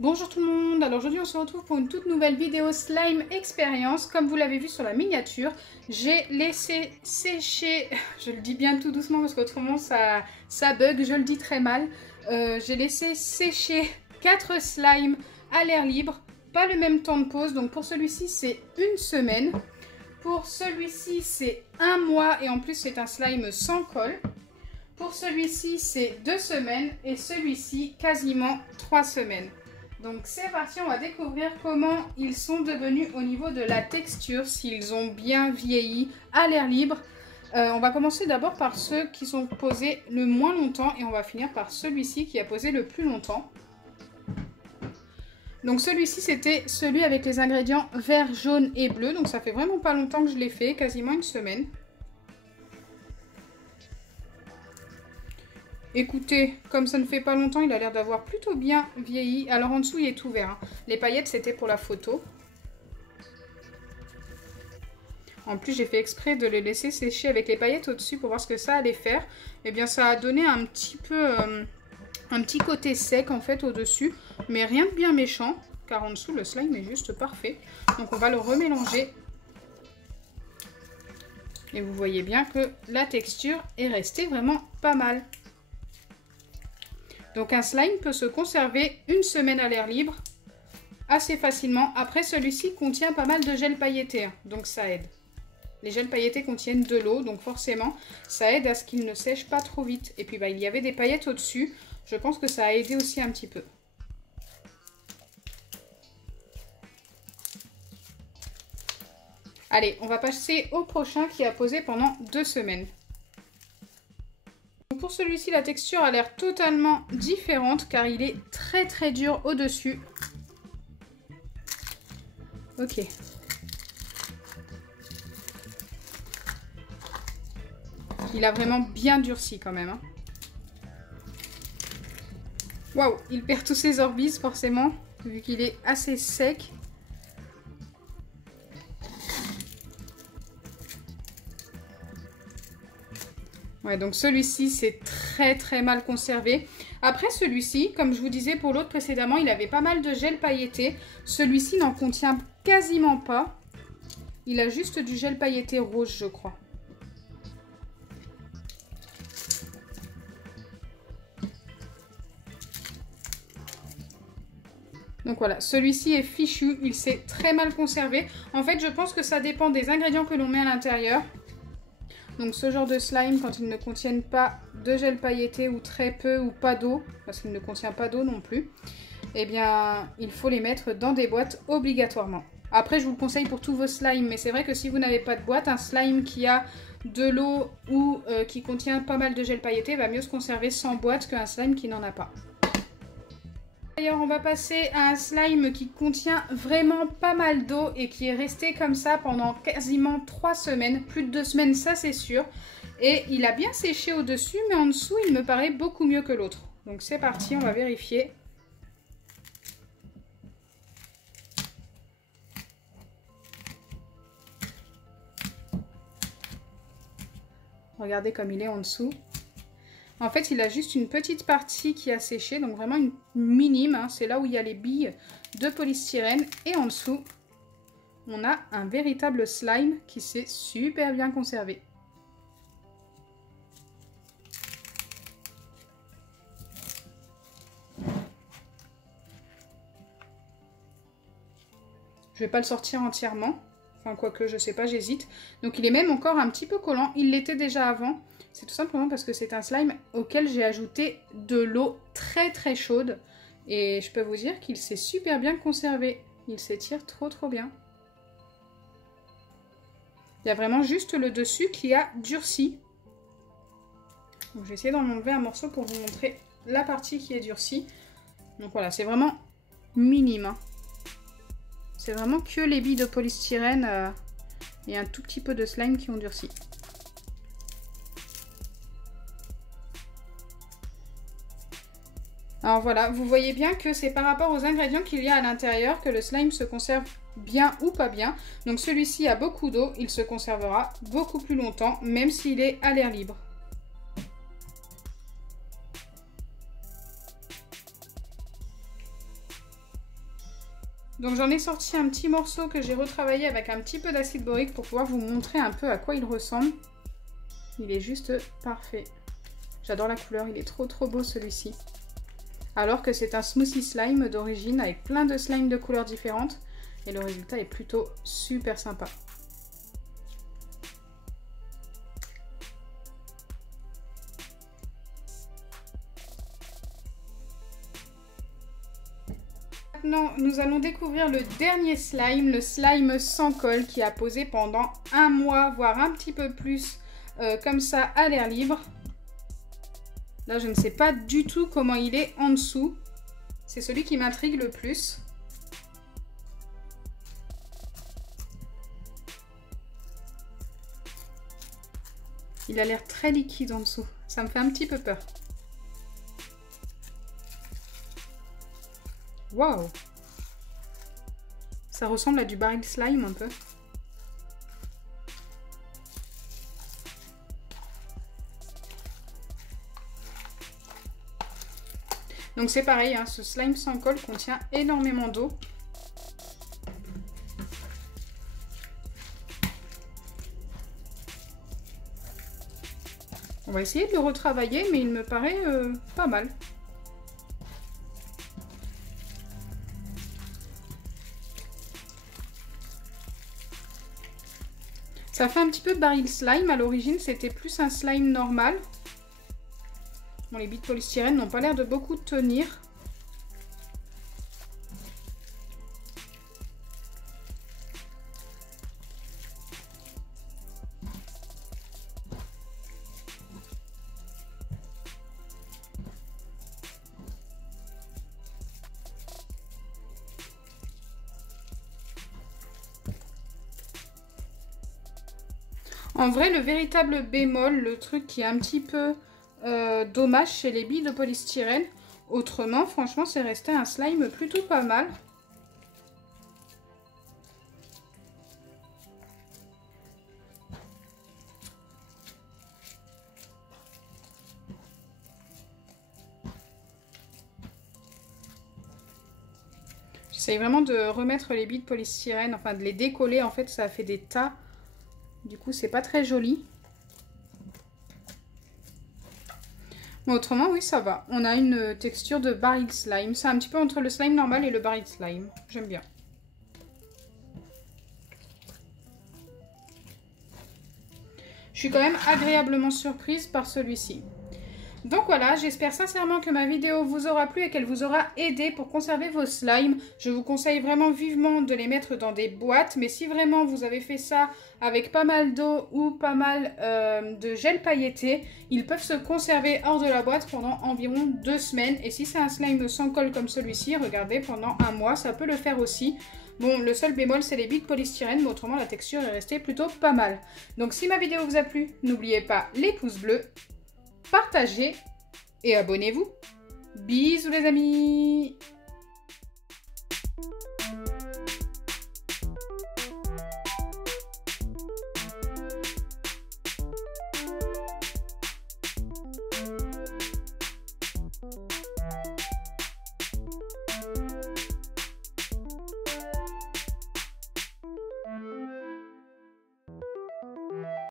Bonjour tout le monde, alors aujourd'hui on se retrouve pour une toute nouvelle vidéo slime expérience. Comme vous l'avez vu sur la miniature, j'ai laissé sécher, je le dis bien tout doucement parce qu'autrement ça bug, je le dis très mal. J'ai laissé sécher 4 slimes à l'air libre, pas le même temps de pause, donc pour celui-ci c'est une semaine. Pour celui-ci c'est un mois et en plus c'est un slime sans colle. Pour celui-ci c'est 2 semaines et celui-ci quasiment 3 semaines. Donc c'est parti, on va découvrir comment ils sont devenus au niveau de la texture, s'ils ont bien vieilli à l'air libre. On va commencer d'abord par ceux qui sont posés le moins longtemps et on va finir par celui-ci qui a posé le plus longtemps. Donc celui-ci c'était celui avec les ingrédients vert, jaune et bleu, donc ça fait vraiment pas longtemps que je l'ai fait, quasiment une semaine. Écoutez, comme ça ne fait pas longtemps, il a l'air d'avoir plutôt bien vieilli. Alors en dessous, il est tout vert. Hein. Les paillettes, c'était pour la photo. En plus, j'ai fait exprès de les laisser sécher avec les paillettes au-dessus pour voir ce que ça allait faire. Eh bien, ça a donné un petit peu, un petit côté sec en fait au-dessus. Mais rien de bien méchant, car en dessous, le slime est juste parfait. Donc on va le remélanger. Et vous voyez bien que la texture est restée vraiment pas mal. Donc un slime peut se conserver une semaine à l'air libre assez facilement. Après, celui-ci contient pas mal de gel pailleté, hein, donc ça aide. Les gels pailletés contiennent de l'eau, donc forcément, ça aide à ce qu'il ne sèche pas trop vite. Et puis, il y avait des paillettes au-dessus. Je pense que ça a aidé aussi un petit peu. Allez, on va passer au prochain qui a posé pendant 2 semaines. Pour celui-ci, la texture a l'air totalement différente car il est très dur au-dessus. Ok. Il a vraiment bien durci quand même. Hein. Waouh, il perd tous ses orbis forcément, vu qu'il est assez sec. Ouais, donc celui-ci, c'est très mal conservé. Après celui-ci, comme je vous disais pour l'autre précédemment, il avait pas mal de gel pailleté. Celui-ci n'en contient quasiment pas. Il a juste du gel pailleté rose, je crois. Donc voilà, celui-ci est fichu, il s'est très mal conservé. En fait, je pense que ça dépend des ingrédients que l'on met à l'intérieur. Donc ce genre de slime, quand ils ne contiennent pas de gel pailleté ou très peu ou pas d'eau, parce qu'il ne contient pas d'eau non plus, eh bien il faut les mettre dans des boîtes obligatoirement. Après je vous le conseille pour tous vos slimes, mais c'est vrai que si vous n'avez pas de boîte, un slime qui a de l'eau ou qui contient pas mal de gel pailleté va mieux se conserver sans boîte qu'un slime qui n'en a pas. D'ailleurs, on va passer à un slime qui contient vraiment pas mal d'eau et qui est resté comme ça pendant quasiment 3 semaines. Plus de 2 semaines, ça c'est sûr. Et il a bien séché au-dessus, mais en dessous, il me paraît beaucoup mieux que l'autre. Donc c'est parti, on va vérifier. Regardez comme il est en dessous. En fait, il a juste une petite partie qui a séché, donc vraiment une minime. Hein, c'est là où il y a les billes de polystyrène. Et en dessous, on a un véritable slime qui s'est super bien conservé. Je vais pas le sortir entièrement. Enfin, quoique, je sais pas, j'hésite. Donc, il est même encore un petit peu collant. Il l'était déjà avant. C'est tout simplement parce que c'est un slime auquel j'ai ajouté de l'eau très chaude. Et je peux vous dire qu'il s'est super bien conservé. Il s'étire trop bien. Il y a vraiment juste le dessus qui a durci. Donc, je vais essayer d'en enlever un morceau pour vous montrer la partie qui est durcie. Donc voilà, c'est vraiment minime. Hein. C'est vraiment que les billes de polystyrène et un tout petit peu de slime qui ont durci. Alors voilà, vous voyez bien que c'est par rapport aux ingrédients qu'il y a à l'intérieur que le slime se conserve bien ou pas bien. Donc celui-ci a beaucoup d'eau, il se conservera beaucoup plus longtemps, même s'il est à l'air libre. Donc j'en ai sorti un petit morceau que j'ai retravaillé avec un petit peu d'acide borique pour pouvoir vous montrer un peu à quoi il ressemble. Il est juste parfait. J'adore la couleur, il est trop beau celui-ci. Alors que c'est un smoothie slime d'origine avec plein de slimes de couleurs différentes. Et le résultat est plutôt super sympa. Maintenant, nous allons découvrir le dernier slime, le slime sans colle qui a posé pendant un mois, voire un petit peu plus, comme ça à l'air libre. Là, je ne sais pas du tout comment il est en dessous. C'est celui qui m'intrigue le plus. Il a l'air très liquide en dessous. Ça me fait un petit peu peur. Waouh! Ça ressemble à du baril slime un peu. Donc c'est pareil, hein, ce slime sans colle contient énormément d'eau. On va essayer de le retravailler, mais il me paraît pas mal. Ça fait un petit peu baril slime. À l'origine, c'était plus un slime normal. Bon, les billes de polystyrène n'ont pas l'air de beaucoup tenir. En vrai, le véritable bémol, le truc qui est un petit peu dommage chez les billes de polystyrène, autrement, franchement, c'est resté un slime plutôt pas mal. J'essaye vraiment de remettre les billes de polystyrène, enfin de les décoller, en fait, ça a fait des tas. Du coup, c'est pas très joli. Mais autrement, oui, ça va. On a une texture de baril slime. C'est un petit peu entre le slime normal et le baril slime. J'aime bien. Je suis quand même agréablement surprise par celui-ci. Donc voilà, j'espère sincèrement que ma vidéo vous aura plu et qu'elle vous aura aidé pour conserver vos slimes. Je vous conseille vraiment vivement de les mettre dans des boîtes. Mais si vraiment vous avez fait ça avec pas mal d'eau ou pas mal de gel pailleté, ils peuvent se conserver hors de la boîte pendant environ 2 semaines. Et si c'est un slime sans colle comme celui-ci, regardez, pendant un mois, ça peut le faire aussi. Bon, le seul bémol, c'est les billes de polystyrène, mais autrement, la texture est restée plutôt pas mal. Donc si ma vidéo vous a plu, n'oubliez pas les pouces bleus, partagez et abonnez-vous. Bisous les amis!